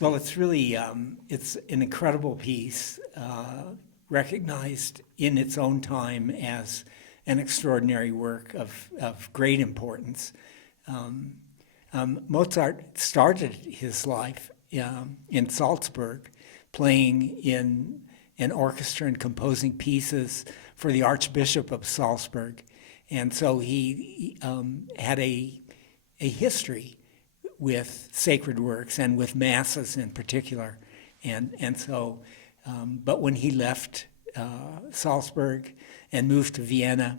Well, it's really it's an incredible piece, recognized in its own time as an extraordinary work of great importance. Mozart started his life in Salzburg, playing in an orchestra and composing pieces for the Archbishop of Salzburg, and so he had a history with sacred works and with masses in particular, and so. But when he left Salzburg and moved to Vienna,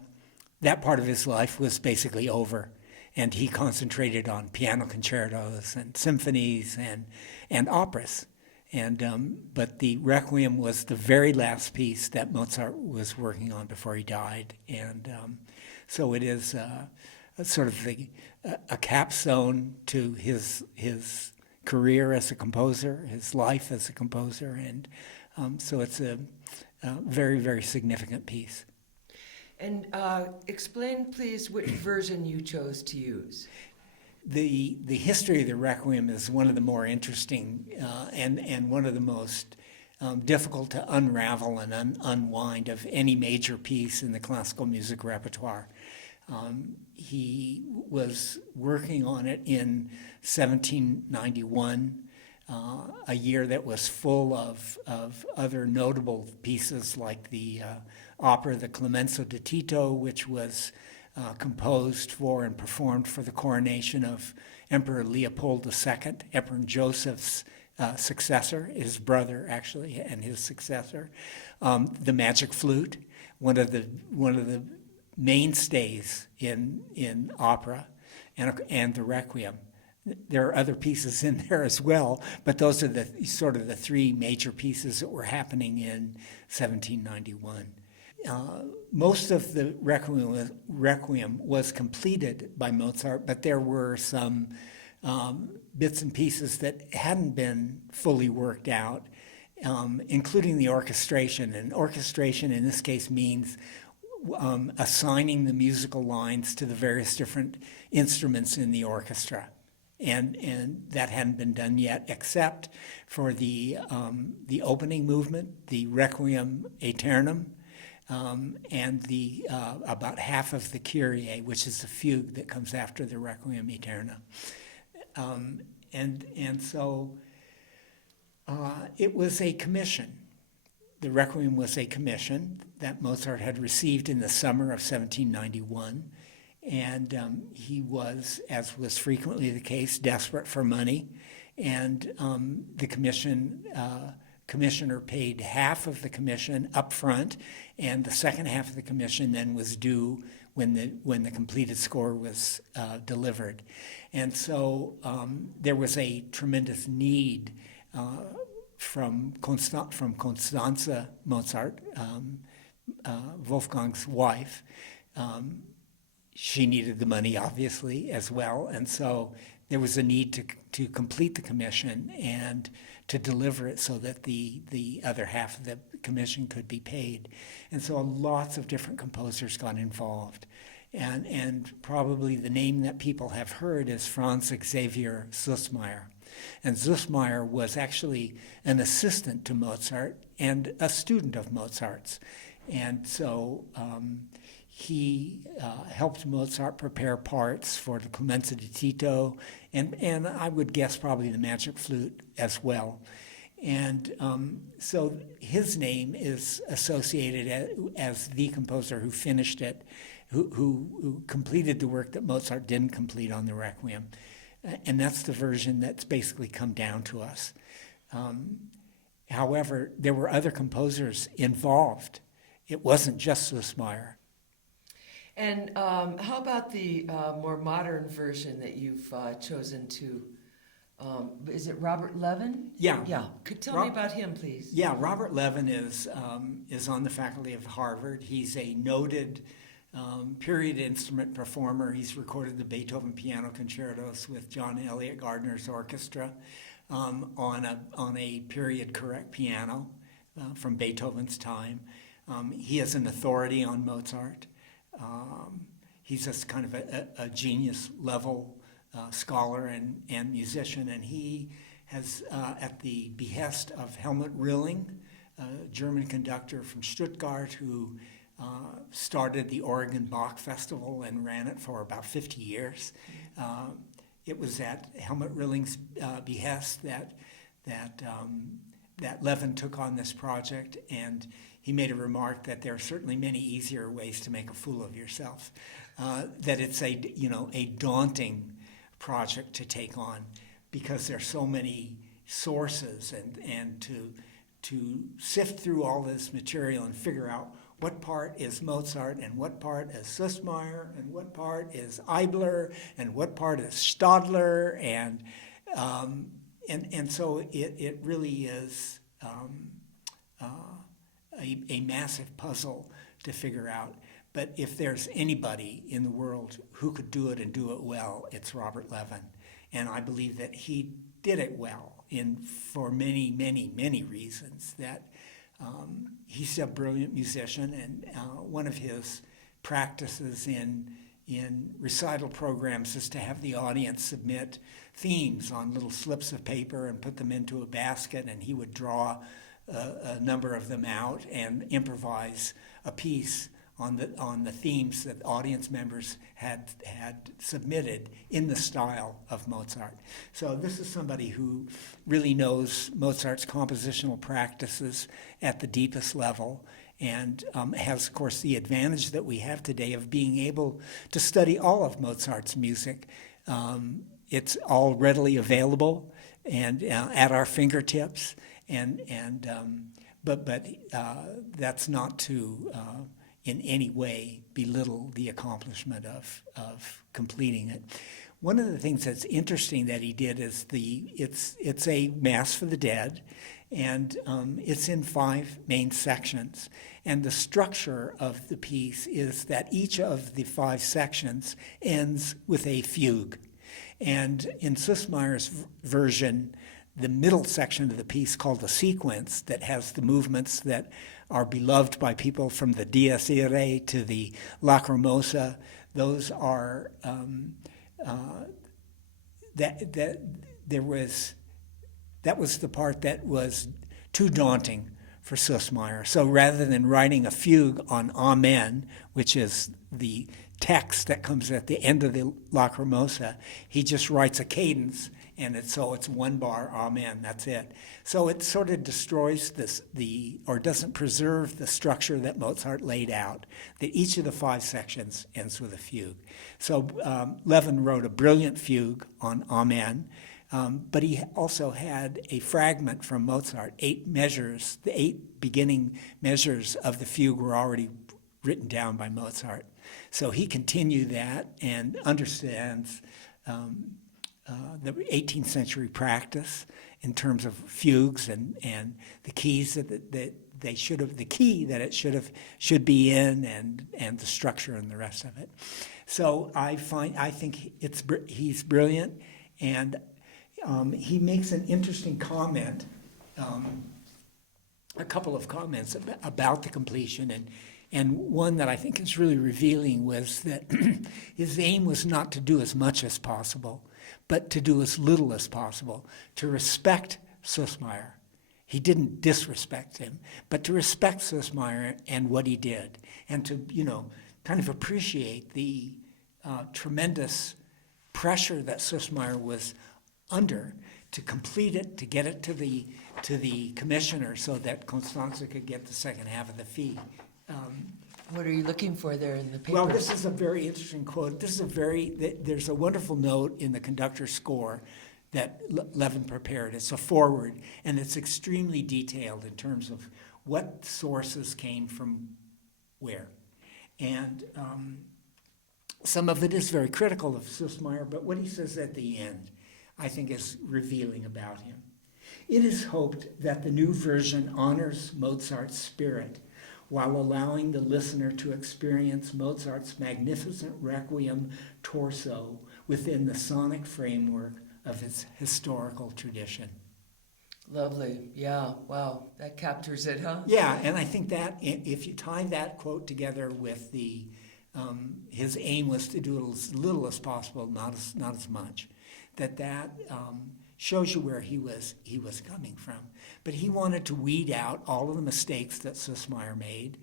that part of his life was basically over, and he concentrated on piano concertos and symphonies and operas. But the Requiem was the very last piece that Mozart was working on before he died, and so it is sort of a capstone to his career as a composer, his life as a composer, and so it's a very, very significant piece. And explain, please, which version you chose to use. The history of the Requiem is one of the more interesting and one of the most difficult to unravel and unwind of any major piece in the classical music repertoire. He was working on it in 1791, a year that was full of other notable pieces like the opera The Clemenza di Tito, which was composed for and performed for the coronation of Emperor Leopold II, Emperor Joseph's successor, his brother actually, and his successor. The Magic Flute, one of the mainstays in opera, and the Requiem. There are other pieces in there as well, but those are the sort of the three major pieces that were happening in 1791. Most of the Requiem was completed by Mozart, but there were some bits and pieces that hadn't been fully worked out, including the orchestration. And orchestration in this case means assigning the musical lines to the various different instruments in the orchestra. And that hadn't been done yet, except for the opening movement, the Requiem Aeternam, and the about half of the Kyrie, which is the fugue that comes after the Requiem Aeternam. And so it was a commission. The Requiem was a commission that Mozart had received in the summer of 1791. And he was, as was frequently the case, desperate for money. And the commissioner paid half of the commission up front, and the second half of the commission then was due when the completed score was delivered. And so there was a tremendous need from Constanze Mozart, Wolfgang's wife. She needed the money, obviously, as well, and so there was a need to complete the commission and to deliver it so that the other half of the commission could be paid. And so lots of different composers got involved. And probably the name that people have heard is Franz Xaver Süssmayr. And Süssmayr was actually an assistant to Mozart and a student of Mozart's. And so he helped Mozart prepare parts for the Clemenza di Tito, and I would guess probably the Magic Flute as well. And so his name is associated as the composer who finished it, who completed the work that Mozart didn't complete on the Requiem. And that's the version that's basically come down to us. However, there were other composers involved. It wasn't just Süssmayr. And how about the more modern version that you've chosen to, is it Robert Levin? Yeah. Yeah. Tell me about him, please. Yeah, Robert Levin is on the faculty of Harvard. He's a noted period instrument performer. He's recorded the Beethoven piano concertos with John Elliott Gardner's orchestra on a period correct piano from Beethoven's time. He is an authority on Mozart. He's just kind of a genius level scholar and musician, and he has, at the behest of Helmut Rilling, a German conductor from Stuttgart who started the Oregon Bach Festival and ran it for about 50 years. It was at Helmut Rilling's behest that Levin took on this project, and he made a remark that there are certainly many easier ways to make a fool of yourself. That it's a daunting project to take on because there's so many sources, and to sift through all this material and figure out what part is Mozart and what part is Sussmayer and what part is Eibler and what part is Stadler, and so it really is a massive puzzle to figure out. But if there's anybody in the world who could do it and do it well, it's Robert Levin. And I believe that he did it well for many, many, many reasons. That he's a brilliant musician, and one of his practices in recital programs is to have the audience submit themes on little slips of paper and put them into a basket, and he would draw a number of them out and improvise a piece on the themes that audience members had submitted in the style of Mozart. So this is somebody who really knows Mozart's compositional practices at the deepest level, and has, of course, the advantage that we have today of being able to study all of Mozart's music. It's all readily available and at our fingertips, but that's not to in any way belittle the accomplishment of completing it. One of the things that's interesting that he did is it's a Mass for the Dead, and it's in 5 main sections. And the structure of the piece is that each of the 5 sections ends with a fugue. And in Sussmayer's version, the middle section of the piece, called the sequence, that has the movements that are beloved by people from the Dies Irae to the Lacrimosa, those are that was the part that was too daunting for Sussmayer. So rather than writing a fugue on Amen, which is the text that comes at the end of the Lacrimosa, he just writes a cadence, and it's 1 bar, Amen, that's it. So it sort of destroys or doesn't preserve the structure that Mozart laid out, that each of the 5 sections ends with a fugue. So Levin wrote a brilliant fugue on Amen, but he also had a fragment from Mozart, 8 measures. The 8 beginning measures of the fugue were already written down by Mozart. So he continued that and understands the 18th century practice in terms of fugues and the keys that they should have, the key that it should be in, and the structure and the rest of it. So I think he's brilliant, and he makes an interesting comment, a couple of comments about the completion, and one that I think is really revealing was that his aim was not to do as much as possible, but to do as little as possible, to respect Sussmayer. He didn't disrespect him, but to respect Sussmayer and what he did, and to, kind of appreciate the tremendous pressure that Sussmayer was under to complete it, to get it to the commissioner so that Constanze could get the second half of the fee. What are you looking for there in the paper? Well, this is a very interesting quote. There's a wonderful note in the conductor's score that Levin prepared. It's a foreword, and it's extremely detailed in terms of what sources came from where. And some of it is very critical of Sussmayer, but what he says at the end, I think, is revealing about him. It is hoped that the new version honors Mozart's spirit while allowing the listener to experience Mozart's magnificent Requiem torso within the sonic framework of its historical tradition. Lovely. Yeah. Wow. That captures it, huh? Yeah, and I think that if you tie that quote together with his aim was to do as little as possible, not as much, that Shows you where he was coming from. But he wanted to weed out all of the mistakes that Süssmayr made.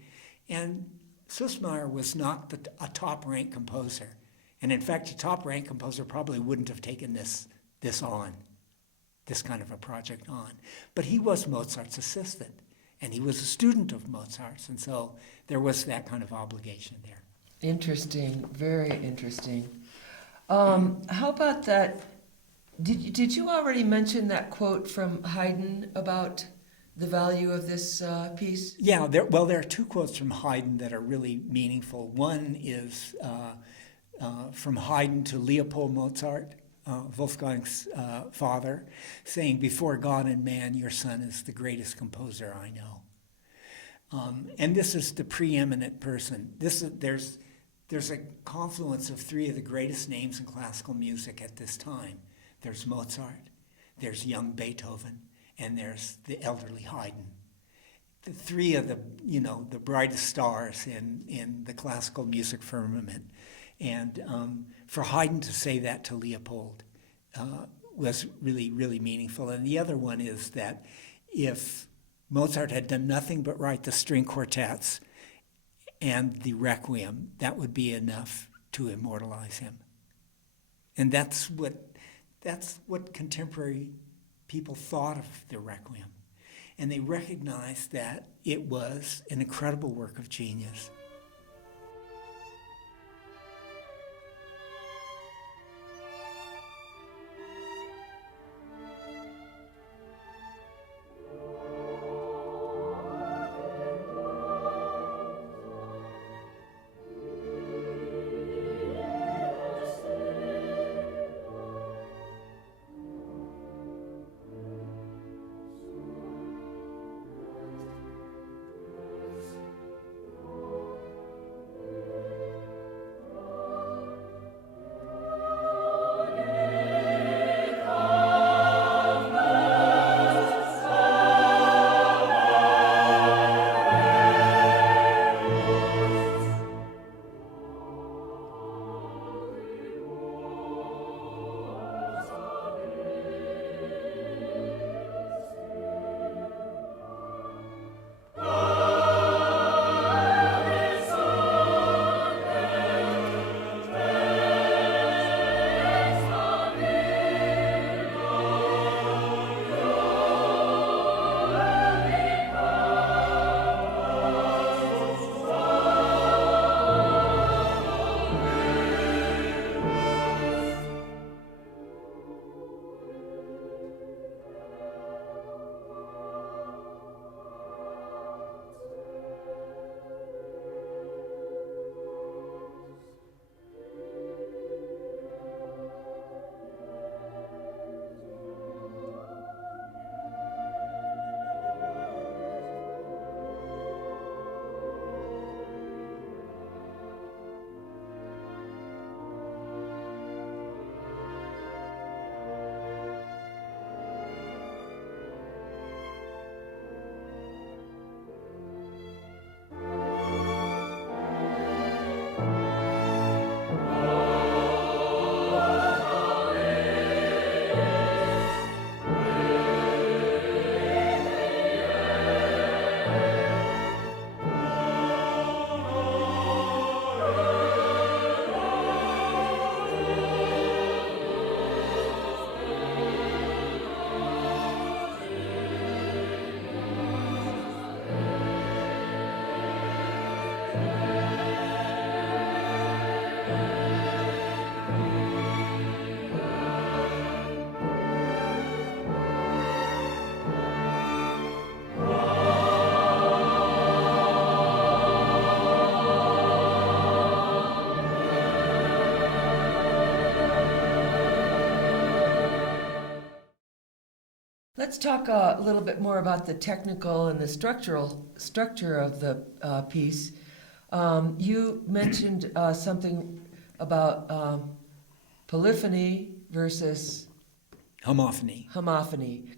And Süssmayr was not a top-ranked composer. And in fact, a top-ranked composer probably wouldn't have taken this kind of a project on. But he was Mozart's assistant, and he was a student of Mozart's, and so there was that kind of obligation there. Interesting, very interesting. How about that? Did you already mention that quote from Haydn about the value of this piece? Yeah, there are two quotes from Haydn that are really meaningful. One is from Haydn to Leopold Mozart, Wolfgang's father, saying, "Before God and man, your son is the greatest composer I know." And this is the preeminent person. There's a confluence of three of the greatest names in classical music at this time. There's Mozart, there's young Beethoven, and there's the elderly Haydn. The three of the brightest stars in the classical music firmament. And for Haydn to say that to Leopold was really, really meaningful. And the other one is that if Mozart had done nothing but write the string quartets and the Requiem, that would be enough to immortalize him. And that's what contemporary people thought of the Requiem. And they recognized that it was an incredible work of genius. Let's talk a little bit more about the technical and the structure of the piece. You mentioned something about polyphony versus homophony.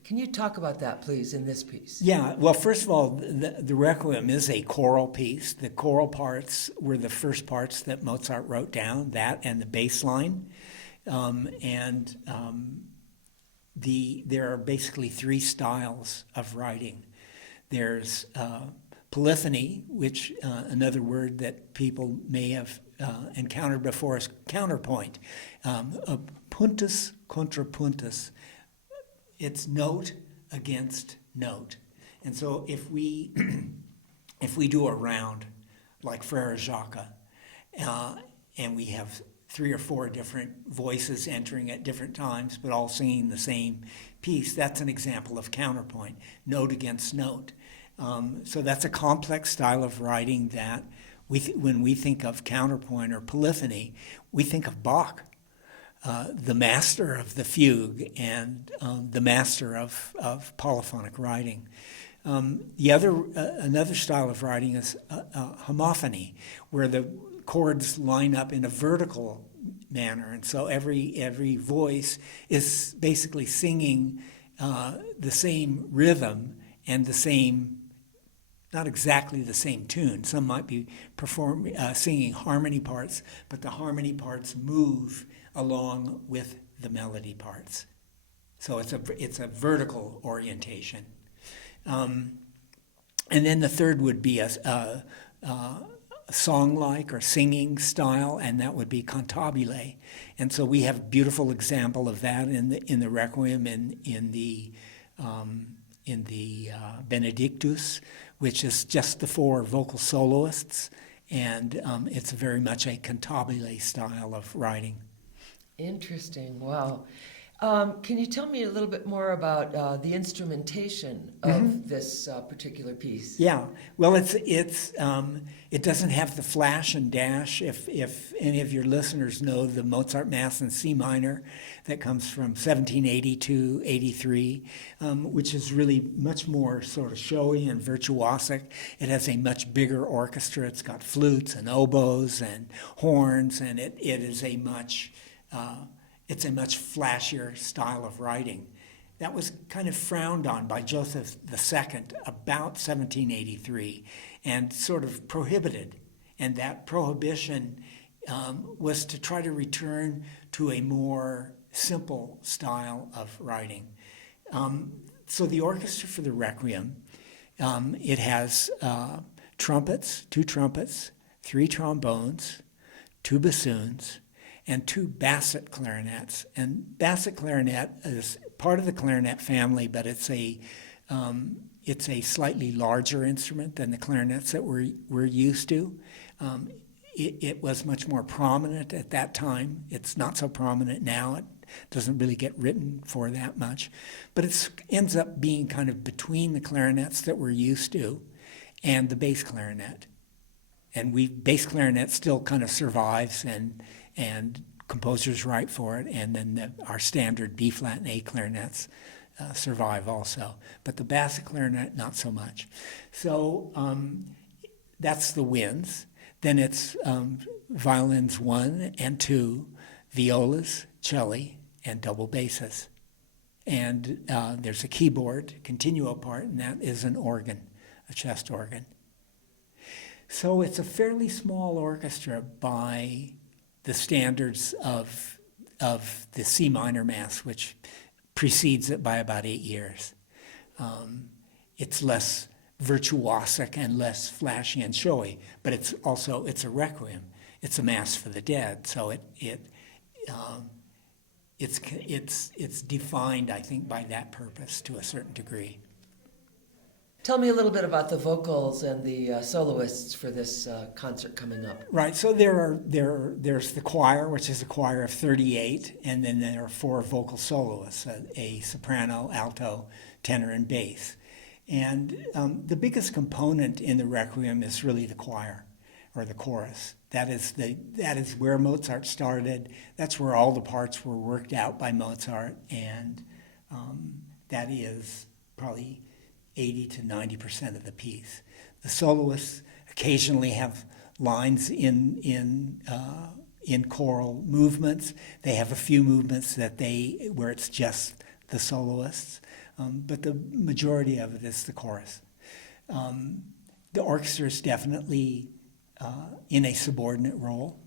Can you talk about that, please, in this piece? Yeah, well, first of all, the Requiem is a choral piece. The choral parts were the first parts that Mozart wrote down, that and the bass line. there are basically three styles of writing. There's polyphony, which another word that people may have encountered before is counterpoint. Puntus contra puntus. It's note against note. And so if we if we do a round like Frere Jacques, and we have 3 or 4 different voices entering at different times, but all singing the same piece, that's an example of counterpoint, note against note. So that's a complex style of writing that when we think of counterpoint or polyphony, we think of Bach, the master of the fugue and the master of polyphonic writing. Another style of writing is homophony, where the chords line up in a vertical manner, and so every voice is basically singing the same rhythm and the same, not exactly the same tune. Some might be singing harmony parts, but the harmony parts move along with the melody parts. So it's a vertical orientation. And then the third would be a song-like or singing style, and that would be cantabile. And so we have a beautiful example of that in the Requiem in the Benedictus, which is just the 4 vocal soloists, and it's very much a cantabile style of writing. Interesting. Wow. Can you tell me a little bit more about the instrumentation of this particular piece? Yeah. Well, it doesn't have the flash and dash. If any of your listeners know the Mozart Mass in C minor that comes from 1782-83, which is really much more sort of showy and virtuosic. It has a much bigger orchestra. It's got flutes and oboes and horns, and it is a much flashier style of writing. That was kind of frowned on by Joseph II about 1783 and sort of prohibited. And that prohibition was to try to return to a more simple style of writing. So the orchestra for the Requiem, it has trumpets, 2 trumpets, 3 trombones, 2 bassoons, and 2 basset clarinets. And basset clarinet is part of the clarinet family, but it's a slightly larger instrument than the clarinets that we're used to. It was much more prominent at that time. It's not so prominent now. It doesn't really get written for that much. But it ends up being kind of between the clarinets that we're used to and the bass clarinet. And bass clarinet still kind of survives, and composers write for it, and then our standard B flat and A clarinets survive also. But the basset clarinet, not so much. So that's the winds. Then it's violins 1 and 2, violas, cello, and double basses. And there's a keyboard, continuo part, and that is an organ, a chest organ. So it's a fairly small orchestra by the standards of the C minor Mass, which precedes it by about 8 years. It's less virtuosic and less flashy and showy, but it's a Requiem. It's a Mass for the dead, so it's defined, I think, by that purpose to a certain degree. Tell me a little bit about the vocals and the soloists for this concert coming up. Right. So there's the choir, which is a choir of 38, and then there are 4 vocal soloists: a soprano, alto, tenor, and bass. And the biggest component in the Requiem is really the choir, or the chorus. That is where Mozart started. That's where all the parts were worked out by Mozart, and that is probably 80 to 90% of the piece. The soloists occasionally have lines in choral movements. They have a few movements where it's just the soloists, but the majority of it is the chorus. The orchestra is definitely in a subordinate role,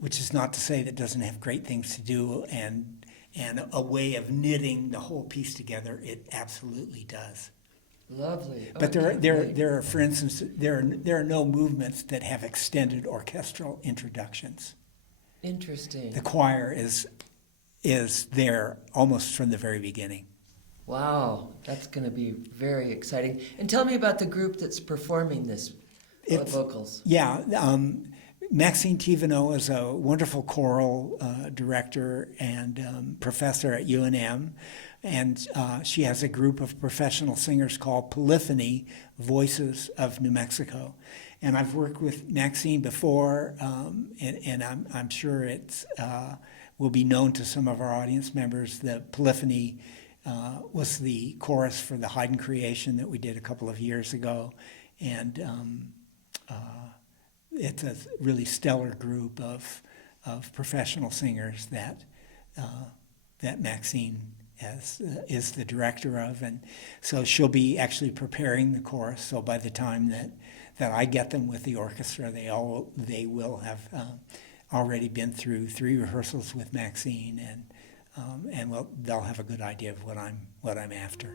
which is not to say that it doesn't have great things to do and and a way of knitting the whole piece together, it absolutely does. Lovely. But Okay, great. there are, for instance, there are no movements that have extended orchestral introductions. Interesting. The choir is there almost from the very beginning. Wow, that's going to be very exciting. And tell me about the group that's performing this vocals. Yeah, Maxine Tivano is a wonderful choral director and professor at UNM, and she has a group of professional singers called Polyphony, Voices of New Mexico. And I've worked with Maxine before, and I'm sure it will be known to some of our audience members. The Polyphony was the chorus for the Haydn creation that we did a couple of years ago, and it's a really stellar group of professional singers that Maxine is the director of, and so she'll be actually preparing the chorus. So by the time that I get them with the orchestra, they will have already been through 3 rehearsals with Maxine, and they'll have a good idea of what I'm after.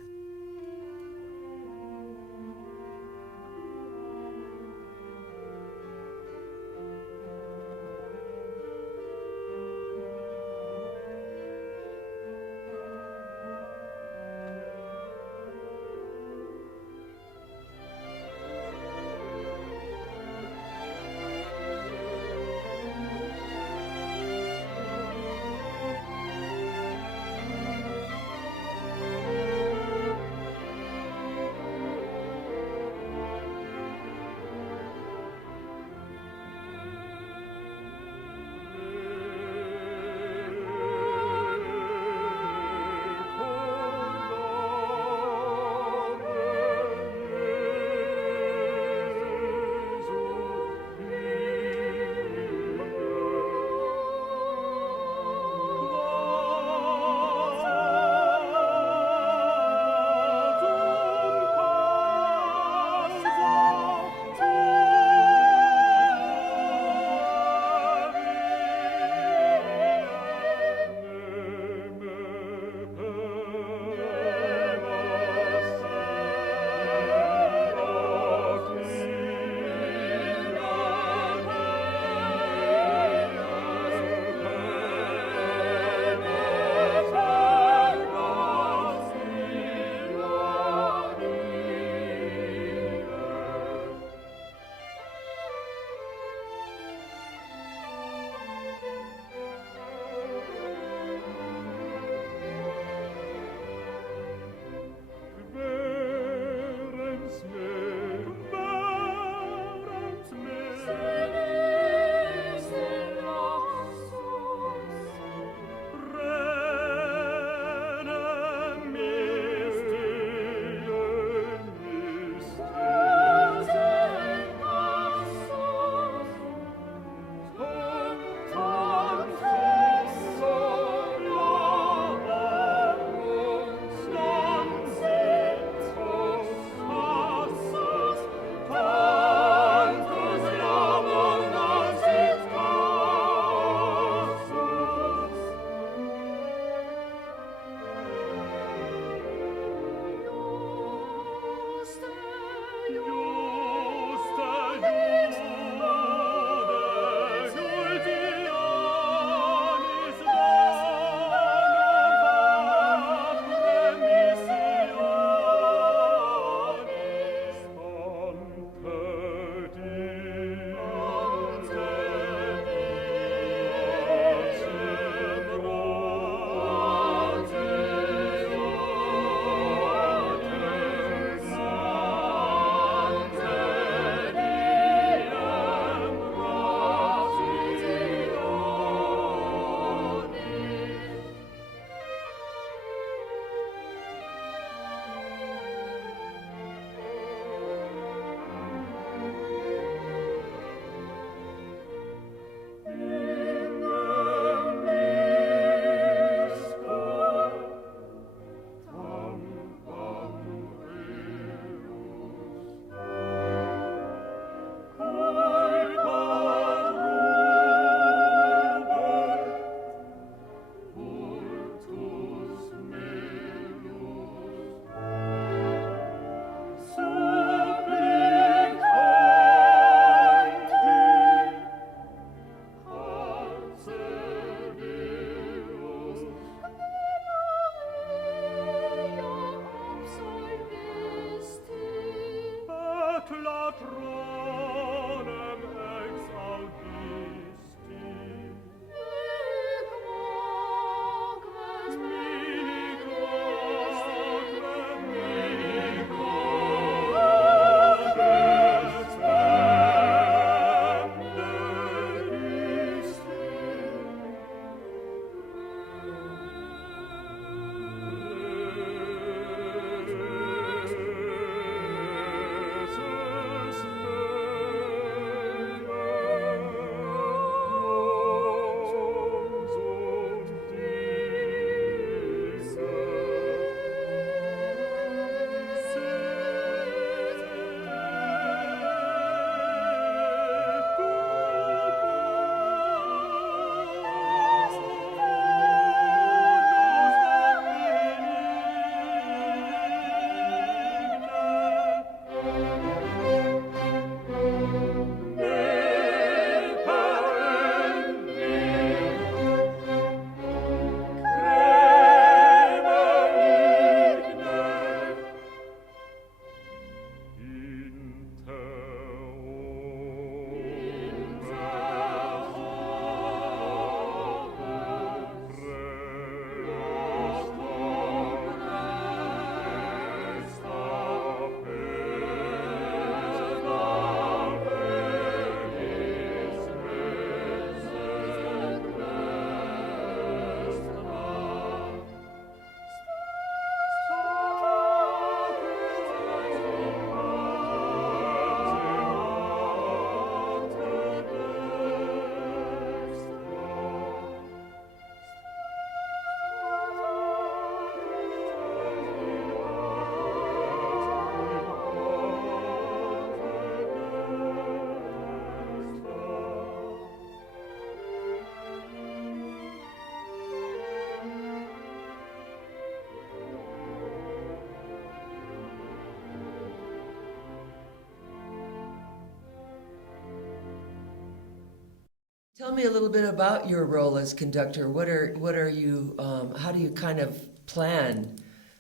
Tell me a little bit about your role as conductor. What are you? How do you kind of plan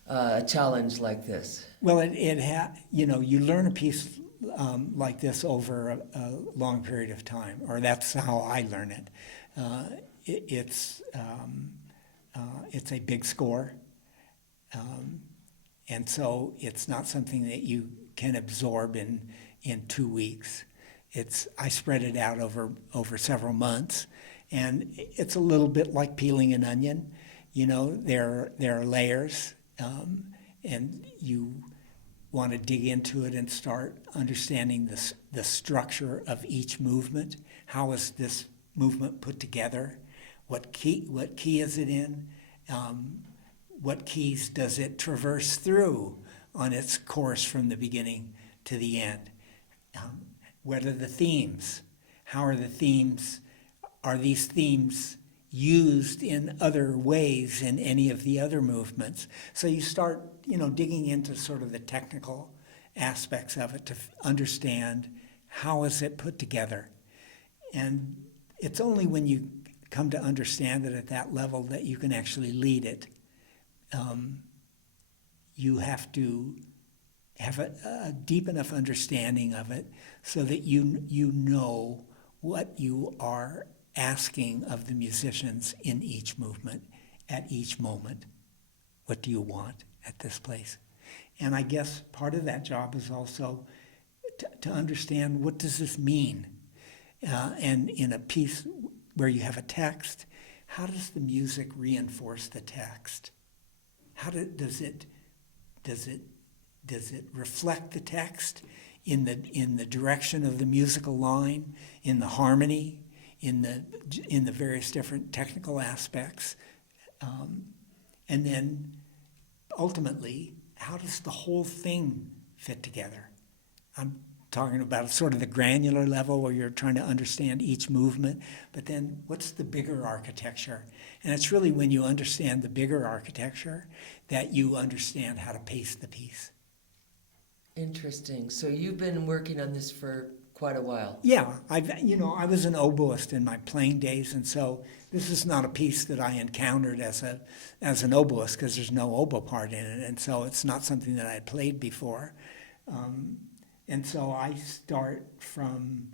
a challenge like this? Well, you learn a piece like this over a long period of time, or that's how I learn it. It's a big score, and so it's not something that you can absorb in 2 weeks. I spread it out over several months, and it's a little bit like peeling an onion. There are layers, and you want to dig into it and start understanding the structure of each movement. How is this movement put together? What key is it in? What keys does it traverse through on its course from the beginning to the end? What are the themes? How are the themes? Are these themes used in other ways in any of the other movements? So you start, digging into sort of the technical aspects of it to understand how is it put together. And it's only when you come to understand it at that level that you can actually lead it. You have to have a deep enough understanding of it so that you know what you are asking of the musicians in each movement, at each moment. What do you want at this place? And I guess part of that job is also to understand, what does this mean? And in a piece where you have a text, how does the music reinforce the text? Does it reflect the text in the direction of the musical line, in the harmony, in the various different technical aspects, and then ultimately, how does the whole thing fit together? I'm talking about sort of the granular level where you're trying to understand each movement, but then what's the bigger architecture? And it's really when you understand the bigger architecture that you understand how to pace the piece. Interesting. So you've been working on this for quite a while. Yeah, I was an oboist in my playing days, and so this is not a piece that I encountered as an oboist because there's no oboe part in it, and so it's not something that I had played before. And so I start from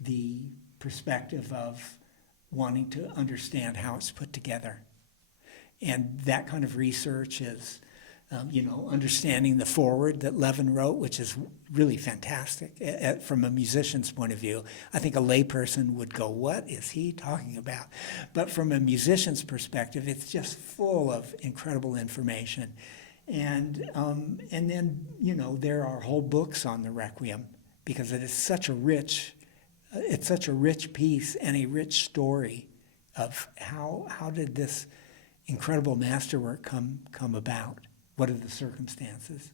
the perspective of wanting to understand how it's put together. And that kind of research is, understanding the foreword that Levin wrote, which is really fantastic from a musician's point of view. I think a layperson would go, what is he talking about? But from a musician's perspective, it's just full of incredible information. And then, there are whole books on the Requiem because it is such a rich piece and a rich story of how did this incredible masterwork come about? What are the circumstances?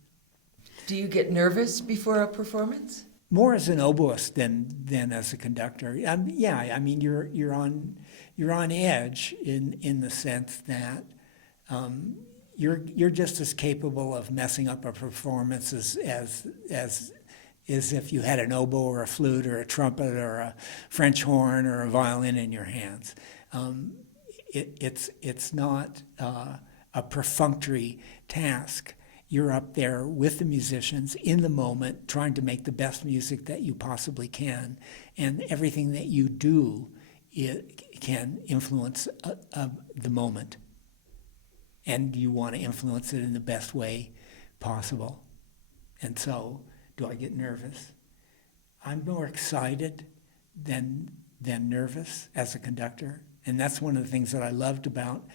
Do you get nervous before a performance? More as an oboist than as a conductor. You're on edge in the sense that you're just as capable of messing up a performance as if you had an oboe or a flute or a trumpet or a French horn or a violin in your hands. It's not a perfunctory task. You're up there with the musicians in the moment, trying to make the best music that you possibly can, and everything that you do can influence the moment, and you want to influence it in the best way possible. And so, do I get nervous? I'm more excited than nervous as a conductor. And that's one of the things that I loved about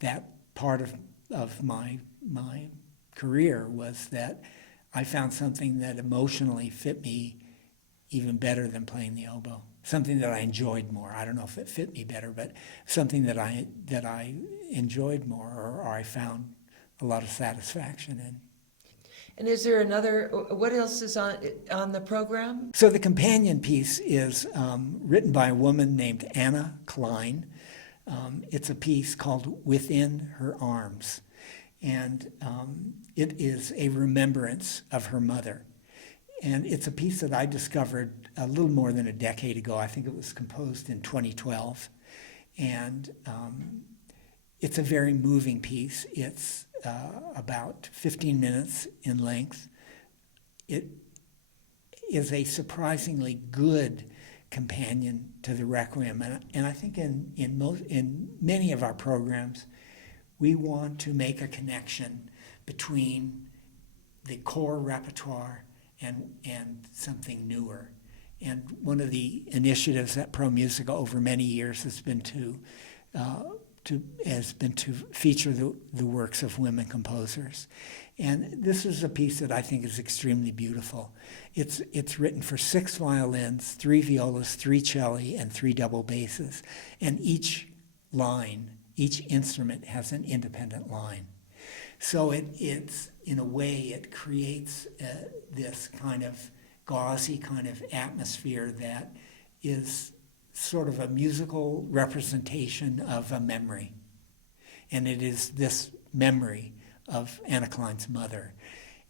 that part of my career was that I found something that emotionally fit me even better than playing the oboe. Something that I enjoyed more. I don't know if it fit me better, but something that I enjoyed more or I found a lot of satisfaction in. And is there what else is on the program? So the companion piece is written by a woman named Anna Klein. It's a piece called Within Her Arms. And it is a remembrance of her mother. And it's a piece that I discovered a little more than a decade ago. I think it was composed in 2012. And it's a very moving piece. It's about 15 minutes in length. It is a surprisingly good companion to the Requiem. And I think in many of our programs, we want to make a connection between the core repertoire and something newer. And one of the initiatives at Pro Musica over many years has been to feature the works of women composers. And this is a piece that I think is extremely beautiful. It's written for 6 violins, 3 violas, 3 celli, and 3 double basses. And each instrument has an independent line. So it's in a way, it creates this kind of gauzy kind of atmosphere that is sort of a musical representation of a memory. And it is this memory of Anna Klein's mother.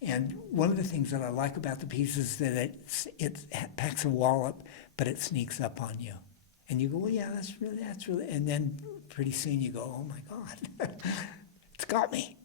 And one of the things that I like about the piece is that it packs a wallop, but it sneaks up on you. And you go, well, yeah, that's really, and then pretty soon you go, oh my God, it's got me.